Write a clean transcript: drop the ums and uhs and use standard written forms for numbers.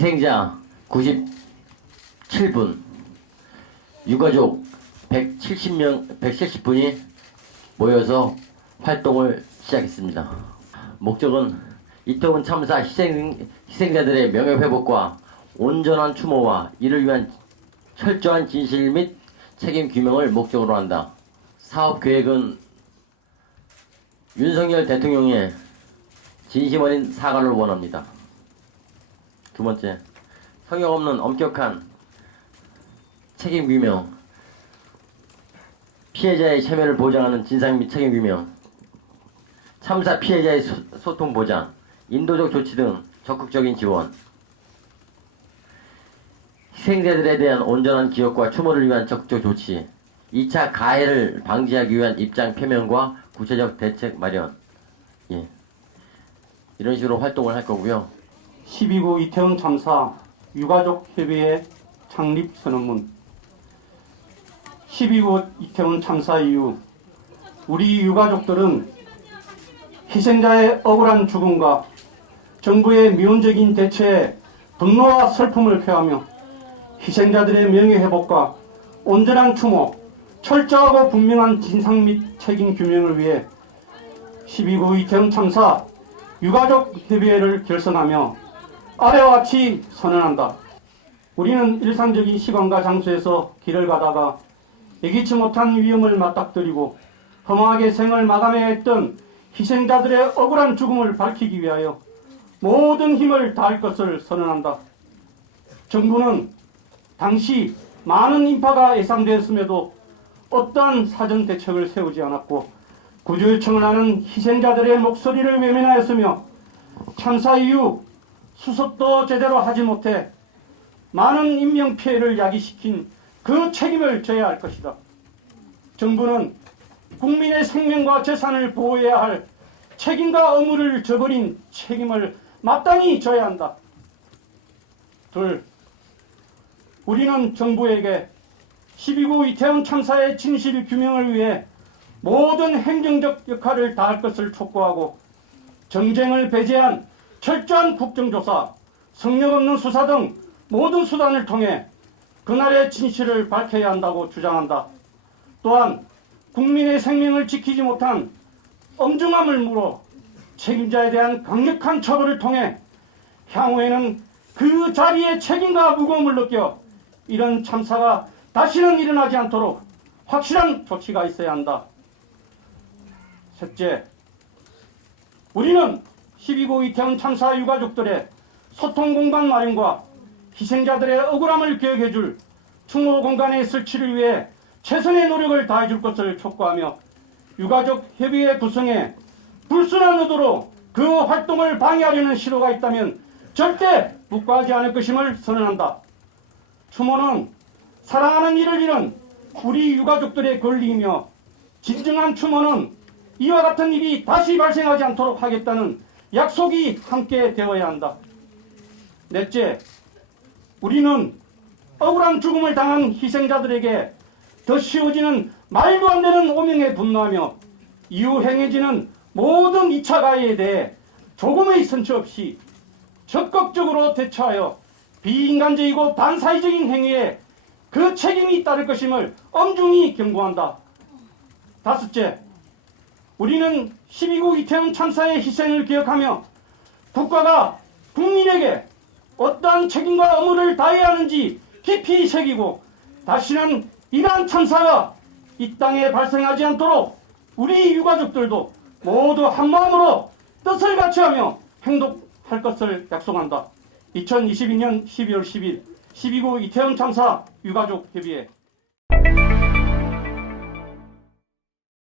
희생자 97분, 유가족 170분이 모여서 활동을 시작했습니다. 목적은 이태원 참사 희생자들의 명예회복과 온전한 추모와 이를 위한 철저한 진실 및 책임 규명을 목적으로 한다. 사업 계획은 윤석열 대통령의 진심 어린 사과를 원합니다. 두 번째, 성역 없는 엄격한 책임 규명, 피해자의 참여를 보장하는 진상 및 책임 규명, 참사 피해자의 소통 보장, 인도적 조치 등 적극적인 지원, 희생자들에 대한 온전한 기억과 추모를 위한 적극적 조치, 2차 가해를 방지하기 위한 입장 표명과 구체적 대책 마련, 이런 식으로 활동을 할 거고요. 12구 이태원 참사 유가족 협의회 창립 선언문. 12구 이태원 참사 이후 우리 유가족들은 희생자의 억울한 죽음과 정부의 미온적인 대처에 분노와 슬픔을 표하며 희생자들의 명예회복과 온전한 추모, 철저하고 분명한 진상 및 책임 규명을 위해 12구 이태원 참사 유가족 협의회를 결성하며 아래와 같이 선언한다. 우리는 일상적인 시간과 장소에서 길을 가다가 예기치 못한 위험을 맞닥뜨리고 허망하게 생을 마감해야 했던 희생자들의 억울한 죽음을 밝히기 위하여 모든 힘을 다할 것을 선언한다. 정부는 당시 많은 인파가 예상되었음에도 어떠한 사전 대책을 세우지 않았고 구조 요청을 하는 희생자들의 목소리를 외면하였으며 참사 이후 수습도 제대로 하지 못해 많은 인명피해를 야기시킨 그 책임을 져야 할 것이다. 정부는 국민의 생명과 재산을 보호해야 할 책임과 의무를 저버린 책임을 마땅히 져야 한다. 둘, 우리는 정부에게 12구 이태원 참사의 진실 규명을 위해 모든 행정적 역할을 다할 것을 촉구하고 정쟁을 배제한 철저한 국정조사, 성역 없는 수사 등 모든 수단을 통해 그날의 진실을 밝혀야 한다고 주장한다. 또한 국민의 생명을 지키지 못한 엄중함을 물어 책임자에 대한 강력한 처벌을 통해 향후에는 그 자리의 책임과 무거움을 느껴 이런 참사가 다시는 일어나지 않도록 확실한 조치가 있어야 한다. 셋째, 우리는 12구 이태원 참사 유가족들의 소통 공간 마련과 희생자들의 억울함을 기억해줄 추모 공간의 설치를 위해 최선의 노력을 다해줄 것을 촉구하며 유가족 협의회 구성에 불순한 의도로 그 활동을 방해하려는 시도가 있다면 절대 묵과하지 않을 것임을 선언한다. 추모는 사랑하는 이를 잃은 우리 유가족들의 권리이며 진정한 추모는 이와 같은 일이 다시 발생하지 않도록 하겠다는 약속이 함께 되어야 한다. 넷째, 우리는 억울한 죽음을 당한 희생자들에게 더 씌워지는 말도 안 되는 오명에 분노하며 이후 행해지는 모든 2차 가해에 대해 조금의 선처 없이 적극적으로 대처하여 비인간적이고 반사회적인 행위에 그 책임이 따를 것임을 엄중히 경고한다. 다섯째, 우리는 12구 이태원 참사의 희생을 기억하며 국가가 국민에게 어떠한 책임과 의무를 다해야 하는지 깊이 새기고 다시는 이러한 참사가 이 땅에 발생하지 않도록 우리 유가족들도 모두 한마음으로 뜻을 같이하며 행동할 것을 약속한다. 2022년 12월 10일 12구 이태원 참사 유가족 협의회